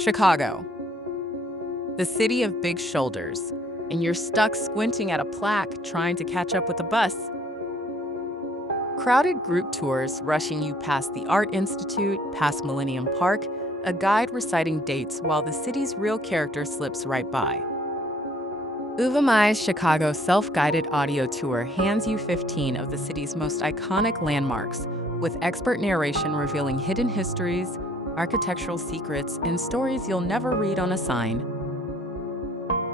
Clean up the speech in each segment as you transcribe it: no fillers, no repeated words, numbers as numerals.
Chicago, the city of big shoulders, and you're stuck squinting at a plaque trying to catch up with the bus. Crowded group tours rushing you past the Art Institute, past Millennium Park, a guide reciting dates while the city's real character slips right by. Uvamai's Chicago self-guided audio tour hands you 15 of the city's most iconic landmarks, with expert narration revealing hidden histories, architectural secrets, and stories you'll never read on a sign.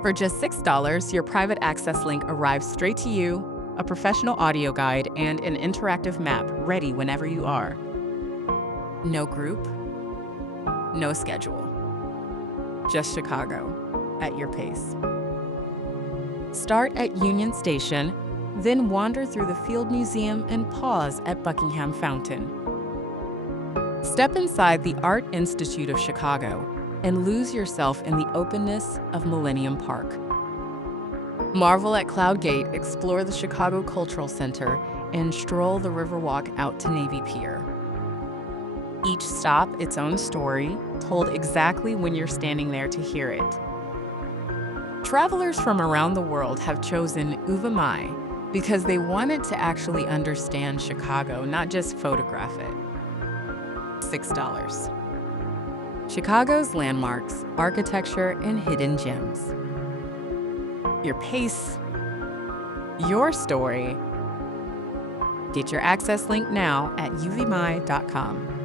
For just $6, your private access link arrives straight to you, a professional audio guide, and an interactive map ready whenever you are. No group, no schedule. Just Chicago, at your pace. Start at Union Station, then wander through the Field Museum and pause at Buckingham Fountain. Step inside the Art Institute of Chicago and lose yourself in the openness of Millennium Park. Marvel at Cloud Gate, explore the Chicago Cultural Center, and stroll the Riverwalk out to Navy Pier. Each stop its own story, told exactly when you're standing there to hear it. Travelers from around the world have chosen Uvamai because they wanted to actually understand Chicago, not just photograph it. $6. Chicago's landmarks, architecture, and hidden gems. Your pace, your story. Get your access link now at uvamai.com.